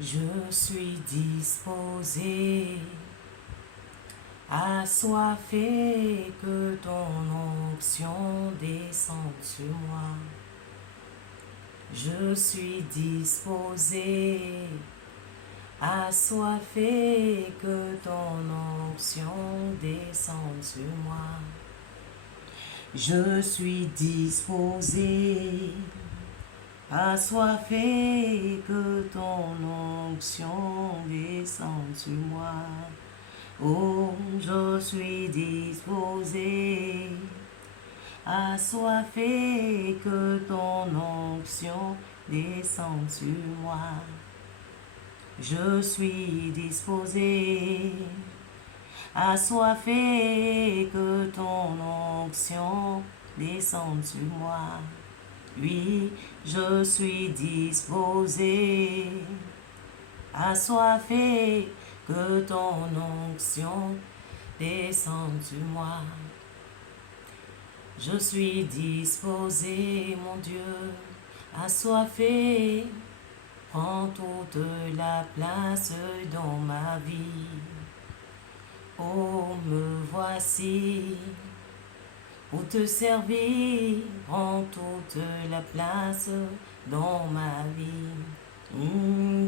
Je suis disposé, assoiffé, que ton onction descende sur moi. Je suis disposé, assoiffé, que ton onction descende sur moi. Je suis disposé, assoiffé, que ton onction descende sur moi. Oh, je suis disposé, assoiffé, que ton onction descende sur moi. Je suis disposé, assoiffé, que ton onction descende sur moi. Oui, je suis disposé, assoiffé, que ton onction descende sur moi. Je suis disposé, mon Dieu, assoiffé, prends toute la place dans ma vie. Oh, me voici pour te servir, prends toute la place dans ma vie.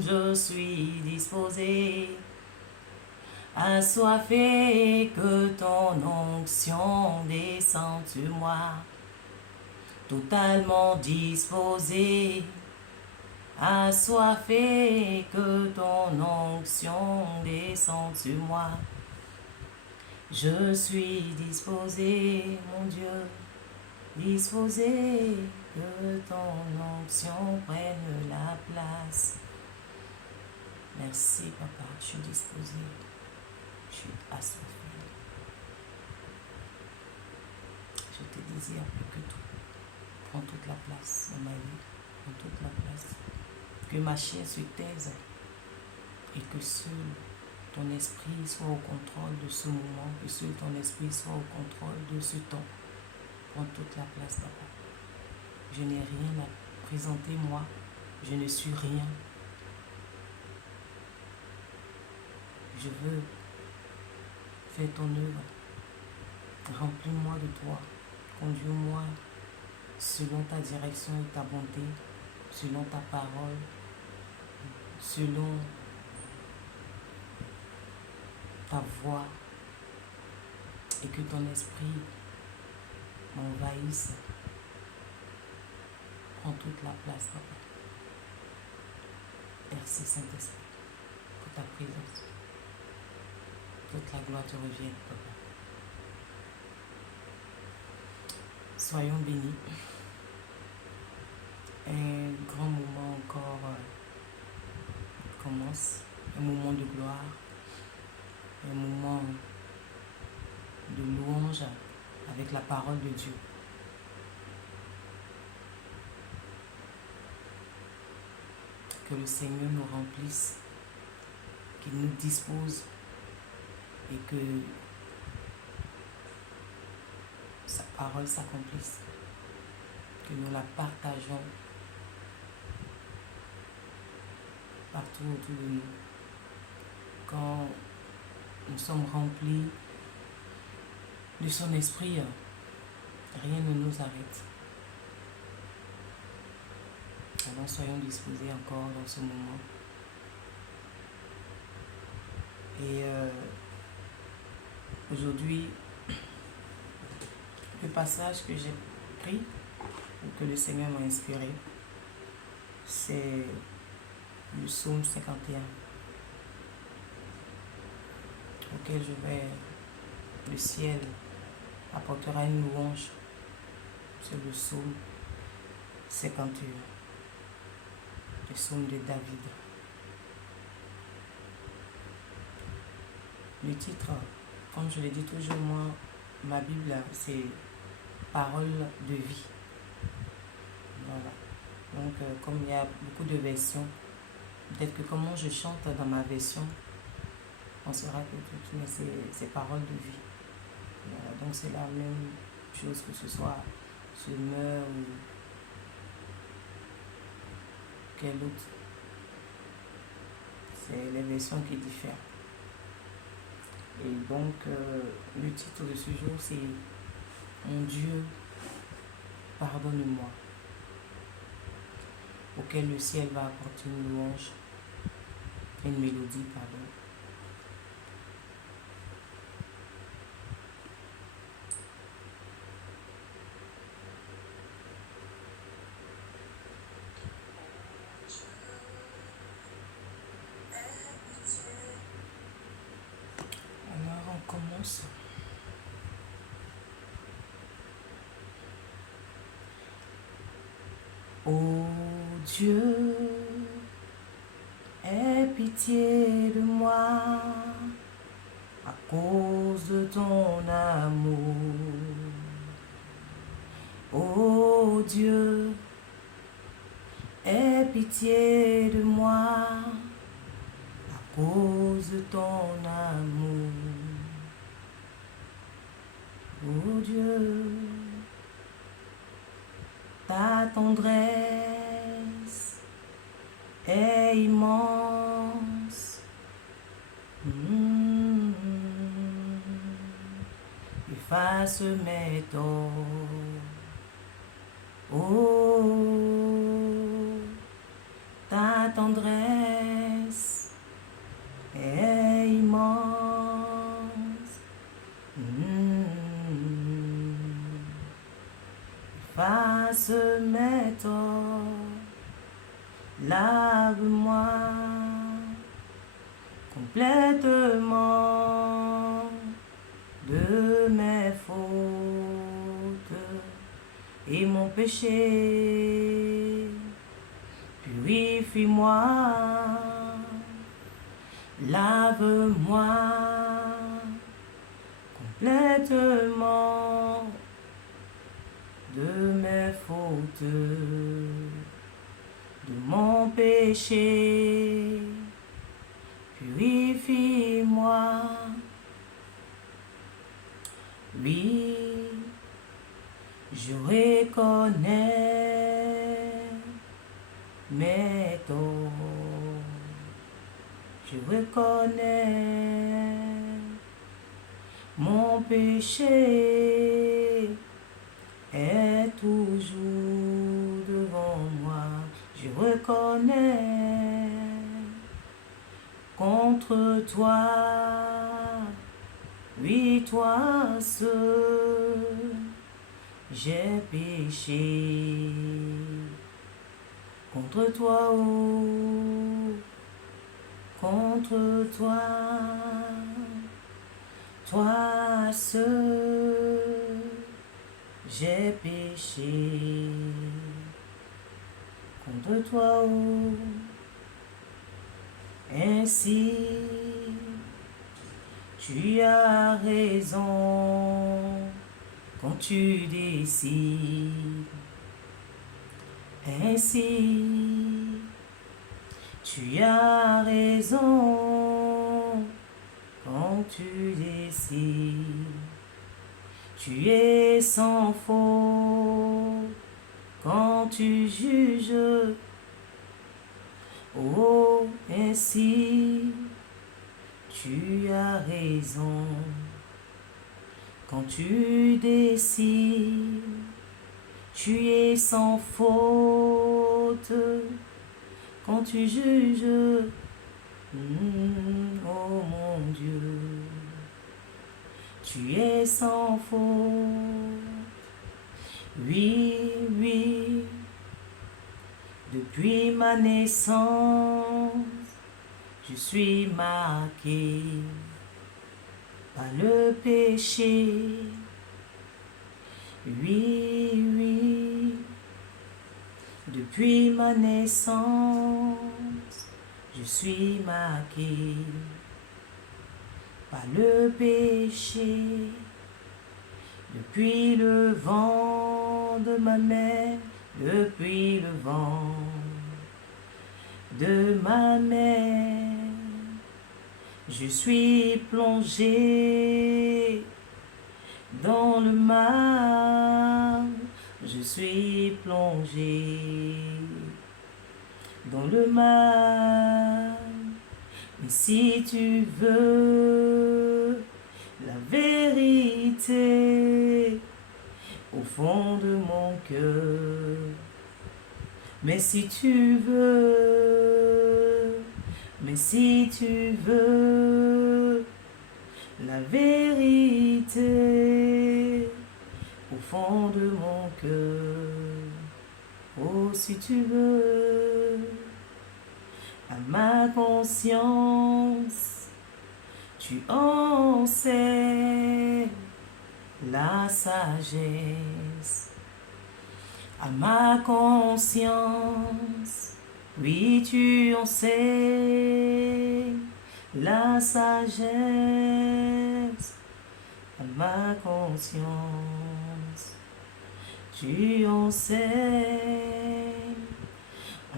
Je suis disposé, assoiffé, que ton onction descende sur moi. Totalement disposé, assoiffé, que ton onction descende sur moi. Je suis disposé, mon Dieu, disposé, que ton onction prenne la place. Merci, Papa, je suis disposé, je suis assoiffé. Je te désire plus que tout. Prends toute la place dans ma vie, prends toute la place. Que ma chair se taise et que seul ton esprit soit au contrôle de ce moment, que seul ton esprit soit au contrôle de ce temps. Prends toute la place, Papa. Je n'ai rien à présenter, moi. Je ne suis rien. Je veux faire ton œuvre. Remplis-moi de toi. Conduis-moi selon ta direction et ta bonté, selon ta parole, selon ta voix, et que ton esprit m'envahisse. Prends toute la place, Papa. Merci, Saint-Esprit, pour ta présence. Toute la gloire te revient, Papa. Soyons bénis. Un grand moment encore commence. Un moment de gloire. Un moment de louange avec la parole de Dieu. Que le Seigneur nous remplisse, qu'il nous dispose et que sa parole s'accomplisse. Que nous la partageons partout autour de nous. Quand nous sommes remplis de son esprit, rien ne nous arrête. Alors soyons disposés encore dans ce moment. Et aujourd'hui, le passage que j'ai pris, ou que le Seigneur m'a inspiré, c'est le psaume 51, auquel le ciel apportera une louange. C'est le psaume 51, le psaume de David. Le titre, comme je le dis toujours, moi, ma Bible, c'est Parole de vie. Voilà. Donc, comme il y a beaucoup de versions, peut-être que comment je chante dans ma version, on saura que tout, mais c'est Parole de vie. Voilà. Donc, c'est la même chose que ce soit Semeur ou quel autre C'est les versions qui diffèrent. Et donc, le titre de ce jour, c'est Mon Dieu, pardonne-moi, auquel le ciel va apporter une louange, une mélodie, pardon. Alors, on commence. Ô Dieu, aie pitié de moi à cause de ton amour. Ô Dieu, aie pitié de moi à cause de ton amour. Ô Dieu, ta tendresse est immense. Efface mes torts. Oh, ta tendresse est immense. Efface mes torts. Lave-moi complètement de mes fautes et mon péché. Purifie-moi, lave-moi complètement de mes fautes, de mon péché. Purifie-moi. Oui, je reconnais mes torts. Je reconnais mon péché est toujours devant moi. Je reconnais contre toi, oui, toi seul, j'ai péché. Contre toi, oh, contre toi, toi seul, j'ai péché. Contre toi, oh, ainsi tu as raison quand tu décides. Ainsi tu as raison quand tu décides. Tu es sans faute quand tu juges. Oh, ainsi tu as raison quand tu décides. Tu es sans faute quand tu juges. Oh mon Dieu, tu es sans faute. Oui, oui, depuis ma naissance, je suis marqué par le péché. Oui, oui, depuis ma naissance, je suis marqué par le péché. Depuis le vent de ma mère, depuis le vent de ma mère, je suis plongé dans le mal. Je suis plongé dans le mal. Et si tu veux la vérité au fond de mon cœur, mais si tu veux, la vérité au fond de mon cœur, oh si tu veux, à ma conscience, tu en sais la sagesse. À ma conscience, oui, tu en sais la sagesse. À ma conscience, tu en sais.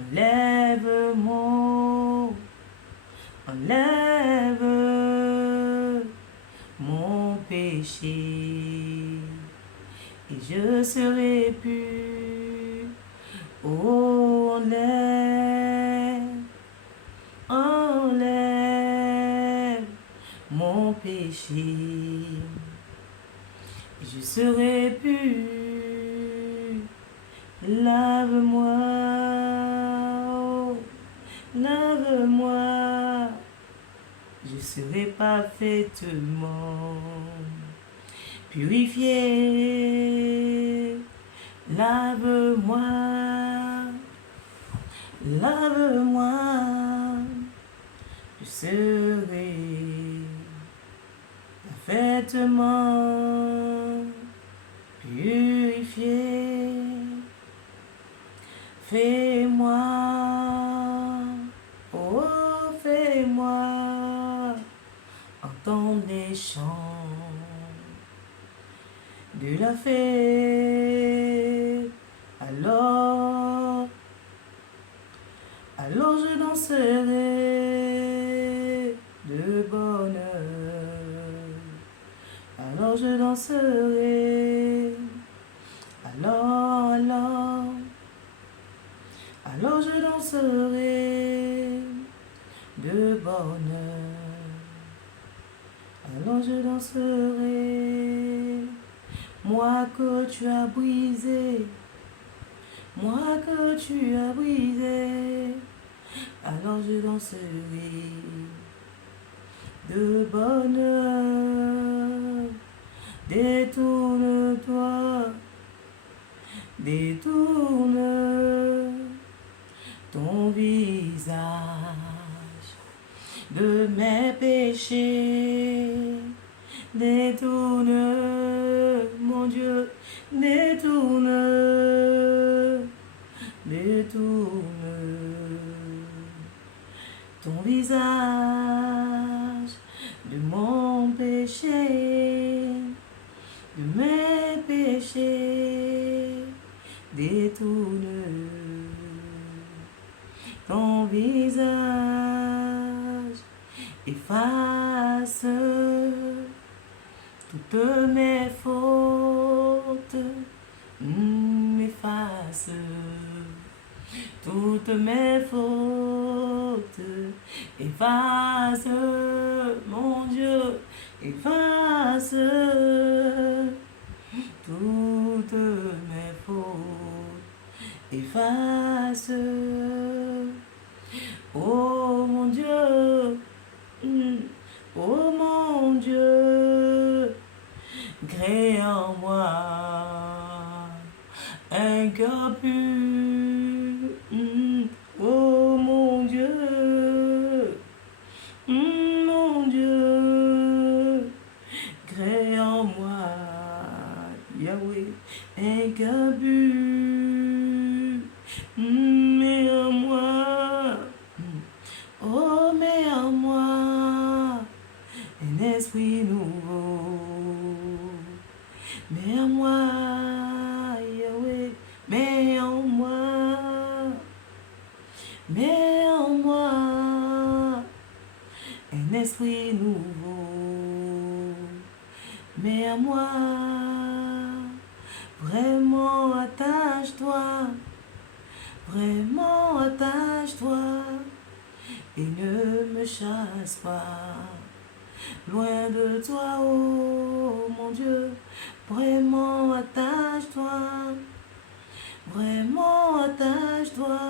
Enlève mon péché et je serai pur. Oh, enlève mon péché et je serai pur. Lave-moi, oh, lave-moi, je serai parfaitement purifié. Lave-moi, lave-moi, je serai parfaitement purifié. Fais-moi, oh, fais-moi entendre les chants de la fête. Alors je danserai de bonheur. Alors je danserai. Alors je danserai de bonheur. Alors je danserai. Moi que tu as brisé, moi que tu as brisé, alors je danserai de bonheur. Détourne-toi, détourne ton visage de mes péchés. Détourne, mon Dieu, détourne ton visage de mon péché, de mes péchés. Détourne ton visage, efface toutes mes fautes, efface toutes mes fautes, efface, mon Dieu, efface toutes mes fautes, efface, oh mon Dieu, oh mon Dieu, crée en moi un cœur pur, oh mon Dieu, mon Dieu, crée en moi, Yahweh, un cœur pur, mets en moi, oh mets en moi un esprit nouveau, mets en moi, Yahweh, mets en moi, mets en moi un esprit nouveau, mets en moi, vraiment attache-toi, et ne me chasse pas. Loin de toi, oh mon Dieu, vraiment attache-toi, vraiment attache-toi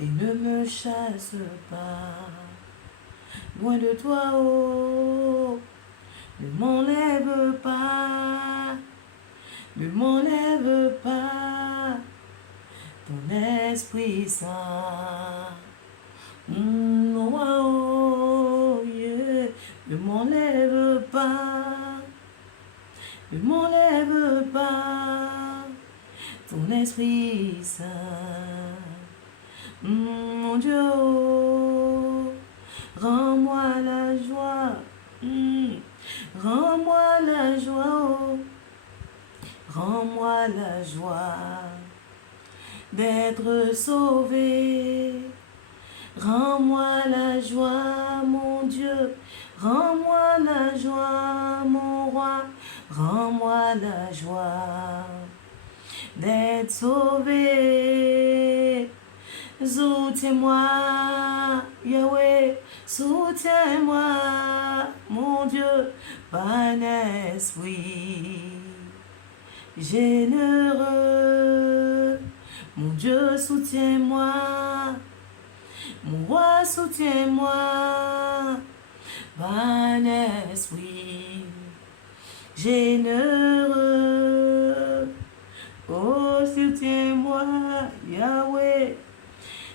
et ne me chasse pas. Loin de toi, oh, ne m'enlève pas, ne m'enlève pas ton Esprit Saint. Oh, oh, yeah. Ne m'enlève pas, ne m'enlève pas ton Esprit Saint. Mon Dieu, oh, rends-moi la joie, rends-moi la joie, oh, rends-moi la joie d'être sauvé. Rends-moi la joie, mon Dieu, rends-moi la joie, mon roi, rends-moi la joie d'être sauvé. Soutiens-moi, Yahweh, soutiens-moi, mon Dieu, par un esprit généreux. Mon Dieu, soutiens-moi, mon roi, soutiens-moi, par un esprit généreux. Oh, soutiens-moi, Yahweh,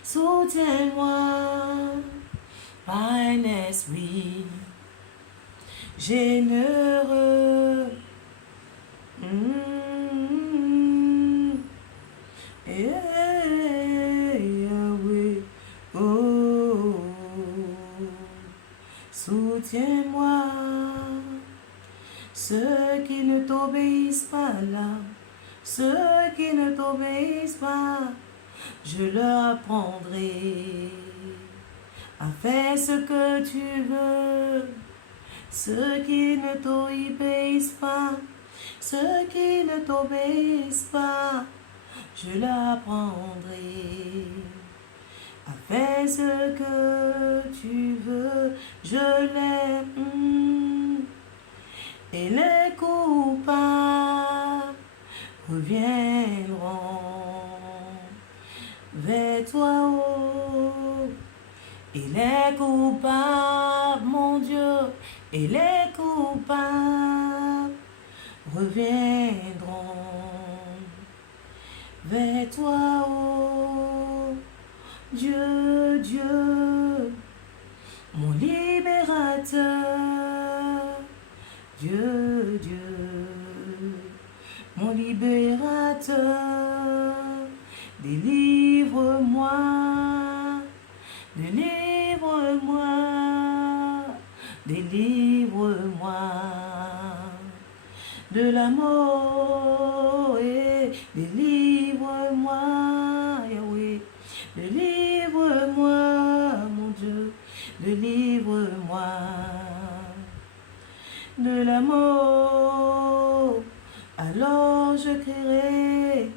soutiens-moi, par un esprit généreux. Yahweh, oh, soutiens-moi. Ceux qui ne t'obéissent pas là, ceux qui ne t'obéissent pas, je leur apprendrai à faire ce que tu veux. Ceux qui ne t'obéissent pas, ceux qui ne t'obéissent pas, je leur apprendrai à faire ce que tu veux. Je l'aime. Et les coupables reviendront vers toi, oh. Et les coupables, mon Dieu, et les coupables reviendront vers toi, oh. Dieu, Dieu, mon libérateur. Dieu, Dieu, mon libérateur, délivre-moi, délivre-moi, délivre-moi de la mort et délivre-moi, Yahweh, délivre-moi, mon Dieu, délivre-moi de la mort. Alors je crierai,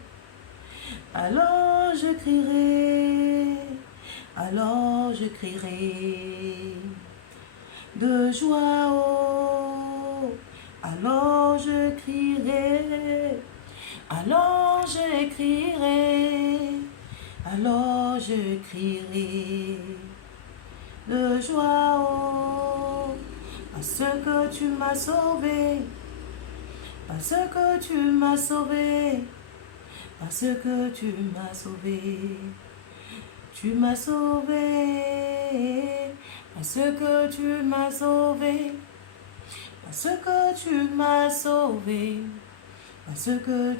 alors je crierai, alors je crierai de joie, oh. Alors je crierai, alors je crierai, alors je crierai de joie, oh. Parce que tu m'as sauvé, parce que tu m'as sauvé, parce que tu m'as sauvé, tu m'as sauvé, parce que tu m'as sauvé, parce que tu m'as sauvé, parce que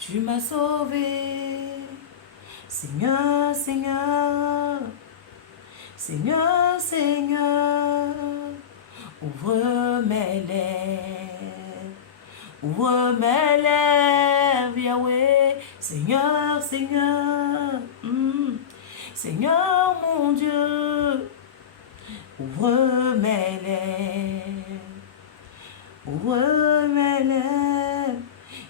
tu m'as sauvé, Seigneur, Seigneur. Seigneur, Seigneur, ouvre mes lèvres, ouvre mes lèvres, Yahweh. Seigneur, Seigneur, Seigneur mon Dieu, ouvre mes lèvres,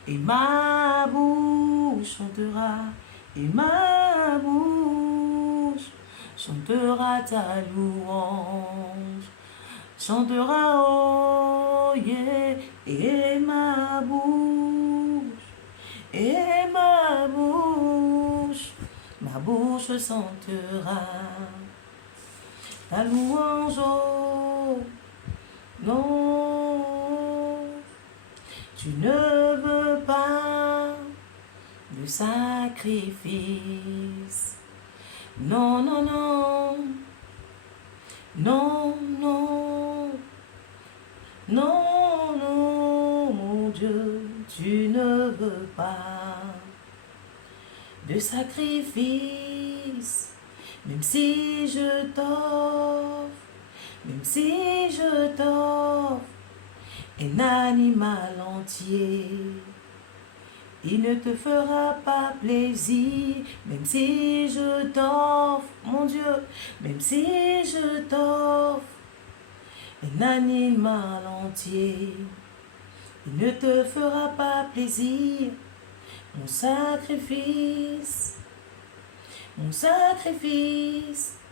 et ma bouche chantera et ma bouche chantera ta louange. Chantera, oh yeah, et ma bouche chantera ta louange, oh non, tu ne veux pas de sacrifice, non, non, non, non, non, non, non, mon Dieu, tu ne veux pas de sacrifice, même si je t'offre, un animal entier, il ne te fera pas plaisir, même si je t'offre, mon Dieu, même si je t'offre un animal entier, il ne te fera pas plaisir. Mon sacrifice,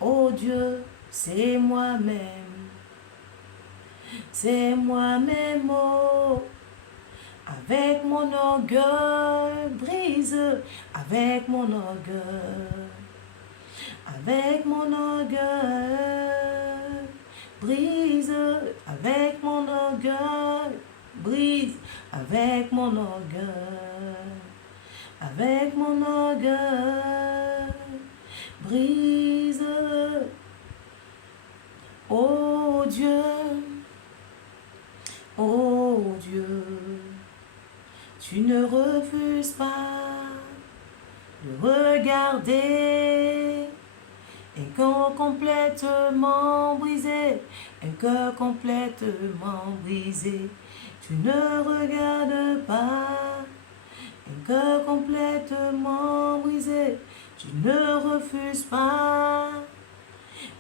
oh Dieu, c'est moi-même, oh, avec mon orgueil brise, avec mon orgueil brise, avec mon orgueil brise, avec mon orgueil brise. Oh Dieu, tu ne refuses pas de regarder un cœur complètement brisé, Tu ne regardes pas un cœur complètement brisé. Tu ne refuses pas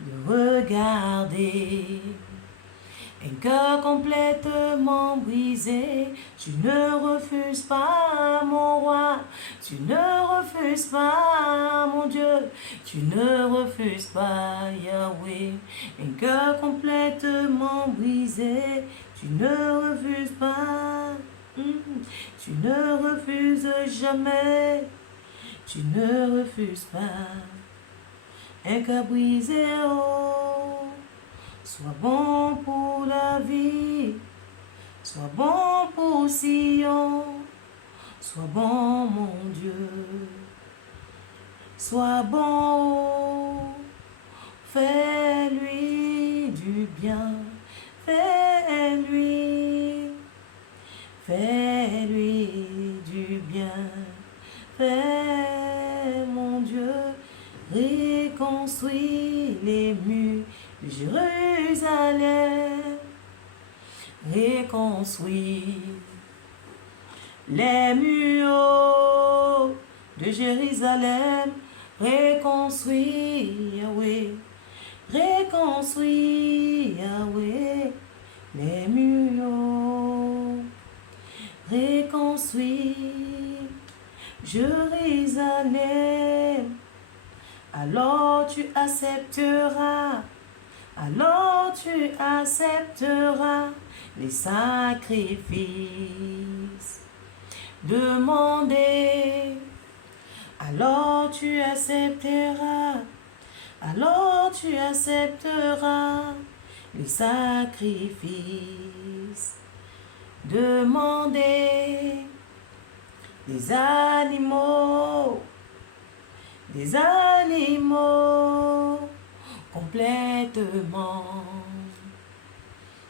de regarder un cœur complètement brisé. Tu ne refuses pas, mon roi. Tu ne refuses pas, mon Dieu. Tu ne refuses pas, Yahweh. Un cœur complètement brisé. Tu ne refuses pas. Tu ne refuses jamais. Tu ne refuses pas. Un cœur brisé, oh. Sois bon pour la vie, sois bon pour Sion, sois bon mon Dieu, sois bon, fais-lui du bien, fais-lui du bien, fais mon Dieu, reconstruis les murs de Jérusalem, reconstruis les murs de Jérusalem, reconstruis Yahweh, reconstruis Yahweh, les murs, reconstruis Jérusalem, alors tu accepteras les sacrifices demandés. Alors tu accepteras les sacrifices demandés. Des animaux complètement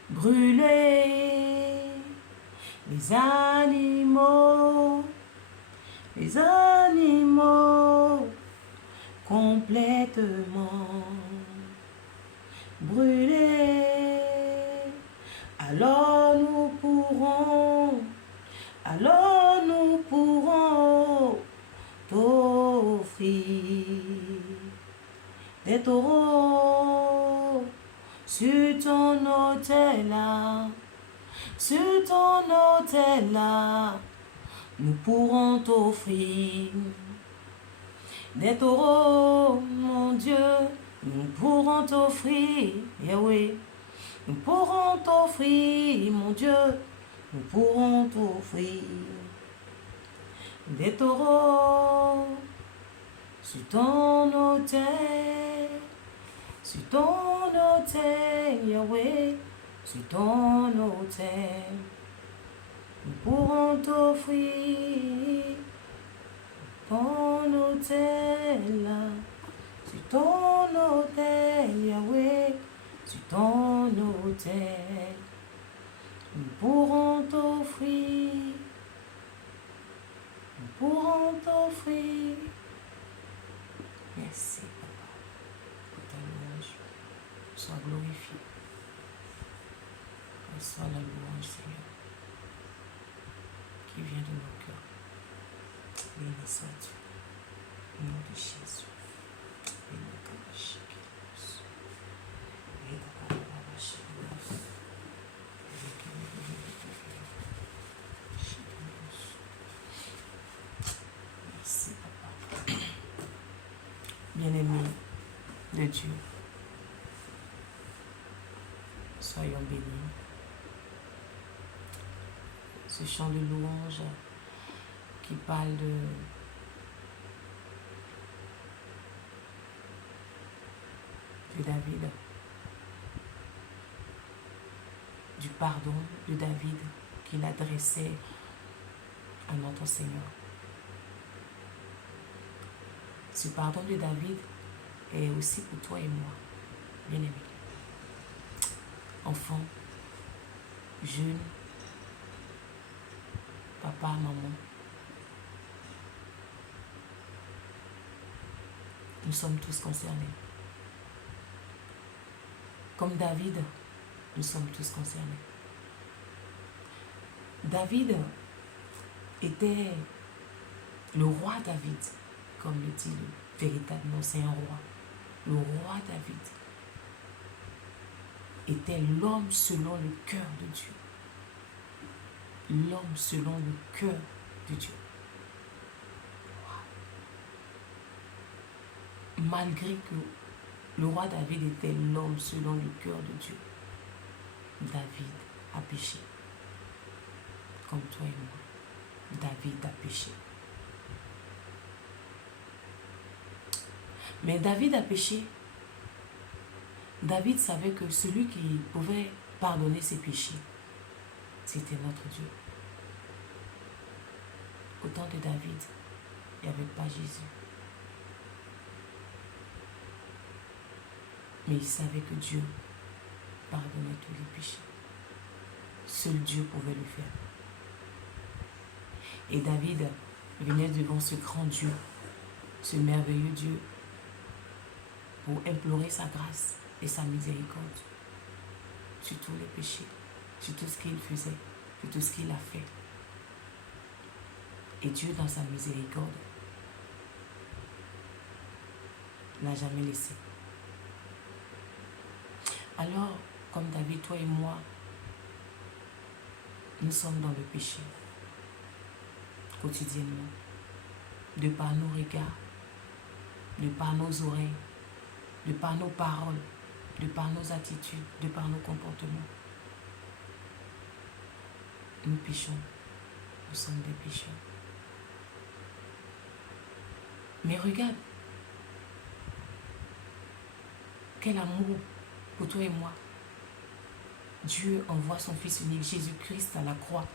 brûlés, les animaux complètement brûlés. Alors nous pourrons t'offrir des taureaux sur ton autel là, nous pourrons t'offrir des taureaux, mon Dieu, nous pourrons t'offrir, Yahweh. Nous pourrons t'offrir, mon Dieu, nous pourrons t'offrir des taureaux sur ton autel, Yahweh, sur ton autel. Nous pourrons t'offrir ton autel, sur ton autel, Yahweh, sur ton autel. Nous pourrons t'offrir, nous pourrons t'offrir. Merci, Papa, pour ta louange. Sois glorifié. Reçois la louange, Seigneur, qui vient de nos cœurs. Béni sois-tu, au nom de Jésus. Béni merci, Papa. Bien-aimé de Dieu, soyons bénis. Ce chant de louange qui parle de David, du pardon de David qu'il adressait à notre Seigneur. Ce pardon de David est aussi pour toi et moi, bien-aimé. Enfant, jeune, papa, maman, nous sommes tous concernés. Comme David, nous sommes tous concernés. David était le roi David, comme le dit le véritable nom, c'est un roi. Le roi David était l'homme selon le cœur de Dieu. L'homme selon le cœur de Dieu. Malgré que le roi David était l'homme selon le cœur de Dieu, David a péché. Comme toi et moi, David a péché. Mais David a péché. David savait que celui qui pouvait pardonner ses péchés, c'était notre Dieu. Au temps de David, il n'y avait pas Jésus. Mais il savait que Dieu pardonnait tous les péchés. Seul Dieu pouvait le faire. Et David venait devant ce grand Dieu, ce merveilleux Dieu, pour implorer sa grâce et sa miséricorde sur tous les péchés, sur tout ce qu'il faisait, sur tout ce qu'il a fait. Et Dieu, dans sa miséricorde, n'a jamais laissé. Alors, comme David, toi et moi, nous sommes dans le péché quotidiennement, de par nos regards, de par nos oreilles, de par nos paroles, de par nos attitudes, de par nos comportements. Nous péchons, nous sommes des pécheurs. Mais regarde, quel amour pour toi et moi. Dieu envoie son Fils unique, Jésus-Christ, à la croix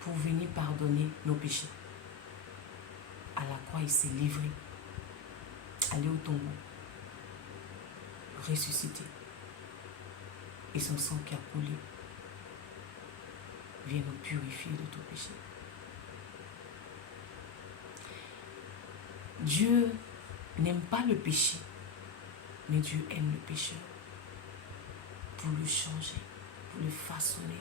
pour venir pardonner nos péchés. À la croix, il s'est livré, allé au tombeau, ressuscité. Et son sang qui a coulé vient nous purifier de tout péché. Dieu n'aime pas le péché, mais Dieu aime le pécheur pour le changer, pour le façonner.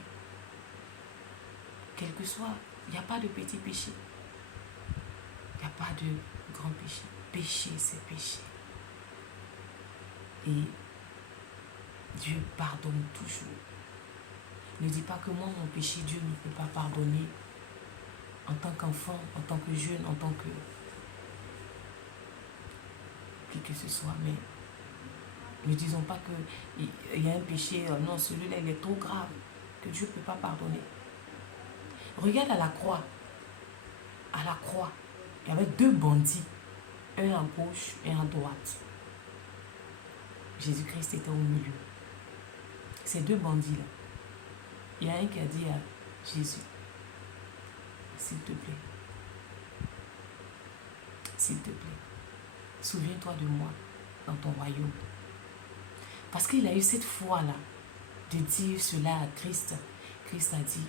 Quel que soit, il n'y a pas de petit péché. Il n'y a pas de grand péché. Péché, c'est péché. Et Dieu pardonne toujours. Ne dis pas que moi, mon péché, Dieu ne peut pas pardonner. En tant qu'enfant, en tant que jeune, en tant que qui que ce soit, mais ne disons pas qu'il y a un péché, non, celui-là, il est trop grave, que Dieu ne peut pas pardonner. Regarde à la croix. À la croix, il y avait 2 bandits, un à gauche et un à droite. Jésus-Christ était au milieu. Ces 2 bandits-là, il y a un qui a dit à Jésus, s'il te plaît, souviens-toi de moi dans ton royaume. Parce qu'il a eu cette foi-là de dire cela à Christ. Christ a dit,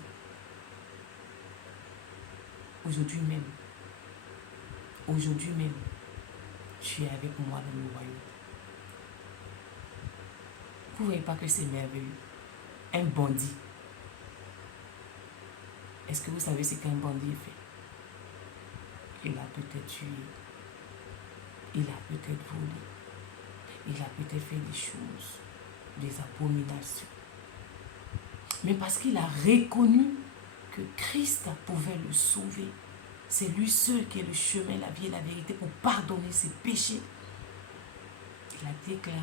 aujourd'hui même, tu es avec moi dans le royaume. Vous ne voyez pas que c'est merveilleux? Un bandit. Est-ce que vous savez ce qu'un bandit fait? Il a peut-être tué, il a peut-être volé, il a peut-être fait des choses, des abominations. Mais parce qu'il a reconnu que Christ pouvait le sauver, c'est lui seul qui est le chemin, la vie et la vérité pour pardonner ses péchés. Il a déclaré,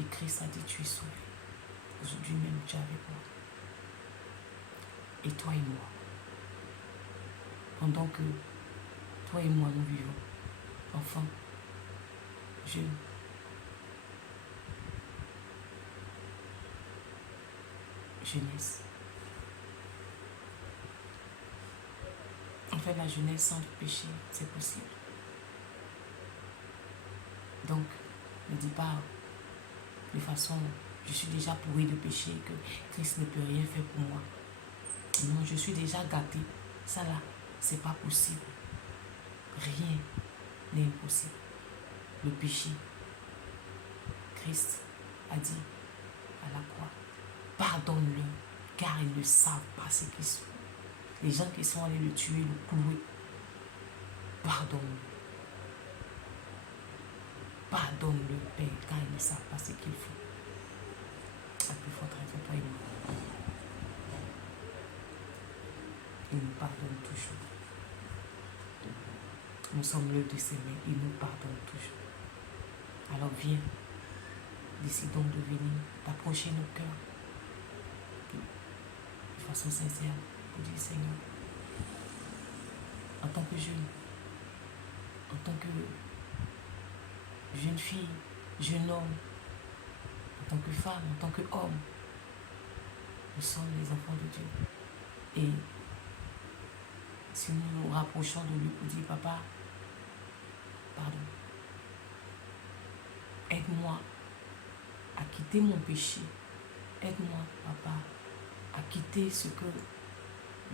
et Christ a dit, tu es sauvé. Aujourd'hui même, tu es avec moi. Et toi et moi, pendant que toi et moi nous vivons, enfants, jeunes, jeunesse. En fait, la jeunesse sans le péché, c'est possible. Donc, ne dis pas de façon, je suis déjà pourri de péché, que Christ ne peut rien faire pour moi. Non, je suis déjà gâté. Ça là, c'est pas possible. Rien n'est impossible. Le péché, Christ a dit à la croix, pardonne-le, car ils ne savent pas ce qu'ils sont. Les gens qui sont allés le tuer, le clouer, pardonne-le. Pardonne-le, Père, car ils ne savent pas ce qu'ils font. La plus forte raison, toi et moi. Il nous pardonne toujours. Nous sommes l'œuvre de ses mains, il nous pardonne toujours. Alors viens, décidons de venir, d'approcher nos cœurs de façon sincère pour dire Seigneur, en tant que jeune, en tant que jeune fille, jeune homme, en tant que femme, en tant qu'homme, nous sommes les enfants de Dieu. Et si nous nous rapprochons de lui pour dire papa, pardon, aide-moi à quitter mon péché, aide-moi papa à quitter ce que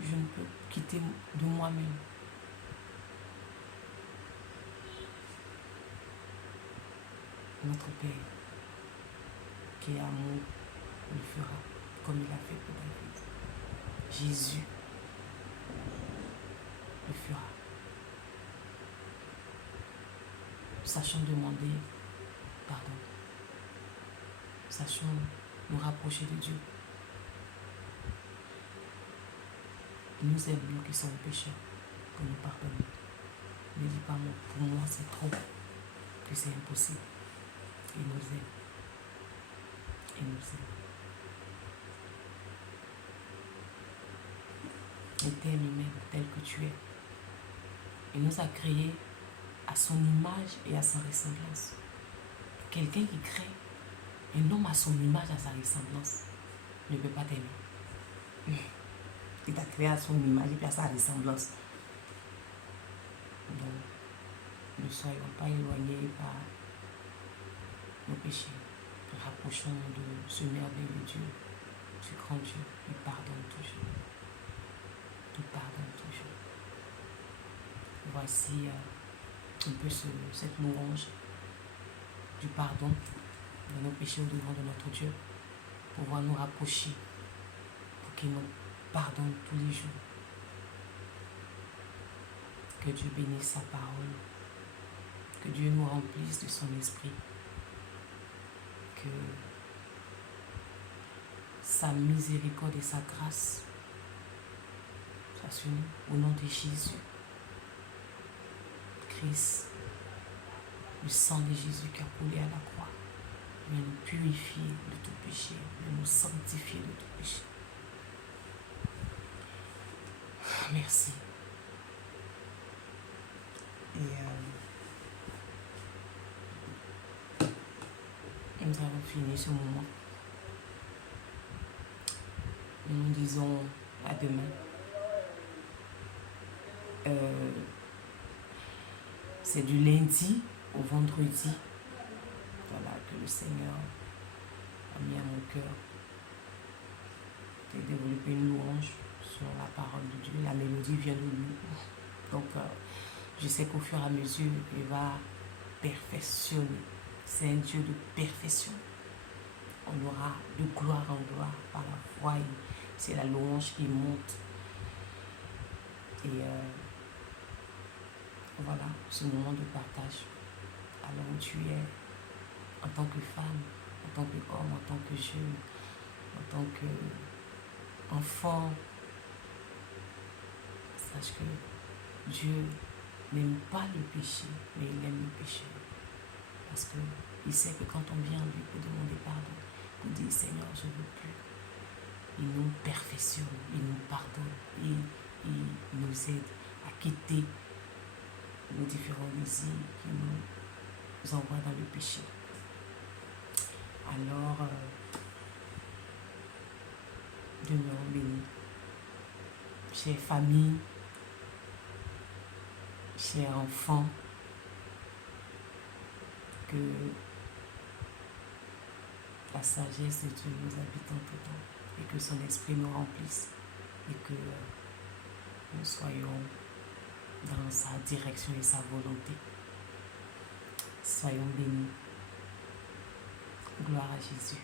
je ne peux quitter de moi-même. Notre Père, qui est amour, le fera comme il a fait pour David. Jésus le fera. Sachons demander pardon. Sachons nous rapprocher de Dieu. Il nous aime, nous qui sommes pécheurs, pour nous pardonner. Ne dis pas, pour moi c'est trop, que c'est impossible. Il nous aime. Il nous aime. Il t'aime, il m'aime tel que tu es. Il nous a créés à son image et à sa ressemblance. Quelqu'un qui crée un homme à son image, à sa ressemblance, ne peut pas t'aimer. Il t'a créé à son image et à sa ressemblance. Donc, ne soyons pas éloignés par nos péchés. Rapprochons-nous de ce merveilleux Dieu, ce grand Dieu. Il pardonne toujours. Il pardonne toujours. Voici un peu cette louange du pardon de nos péchés au devant de notre Dieu, pour pouvoir nous rapprocher, pour qu'il nous pardonne tous les jours. Que Dieu bénisse sa parole, que Dieu nous remplisse de son esprit, que sa miséricorde et sa grâce soient sur nous, au nom de Jésus. Christ Le sang de Jésus qui a coulé à la croix vient nous purifier de tout péché, vient nous sanctifier de tout péché. Merci. Et nous avons fini ce moment. Nous nous disons à demain. C'est du lundi au vendredi. Voilà, que le Seigneur a mis à mon cœur de développer une louange sur la parole de Dieu. La mélodie vient de lui. Donc, je sais qu'au fur et à mesure, il va perfectionner. C'est un Dieu de perfection. On aura de gloire en gloire par la foi. C'est la louange qui monte. Et voilà, ce moment de partage. Alors où tu es, en tant que femme, en tant qu'homme, en tant que jeune, en tant qu'enfant, sache que Dieu n'aime pas le péché, mais il aime le péché. Parce qu'il sait que quand on vient à lui pour demander pardon, pour dire Seigneur, je ne veux plus, il nous perfectionne, il nous pardonne, il nous aide à quitter nos différents désirs qui nous envoient dans le péché. Alors, demeurons bénis. Chers familles, chers enfants, que la sagesse de Dieu nous habite en tout temps et que son esprit nous remplisse et que nous soyons dans sa direction et sa volonté. Soyons bénis. Gloire à Jésus.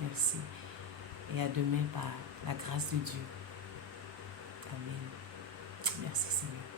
Merci. Et à demain par la grâce de Dieu. Amen. Merci Seigneur.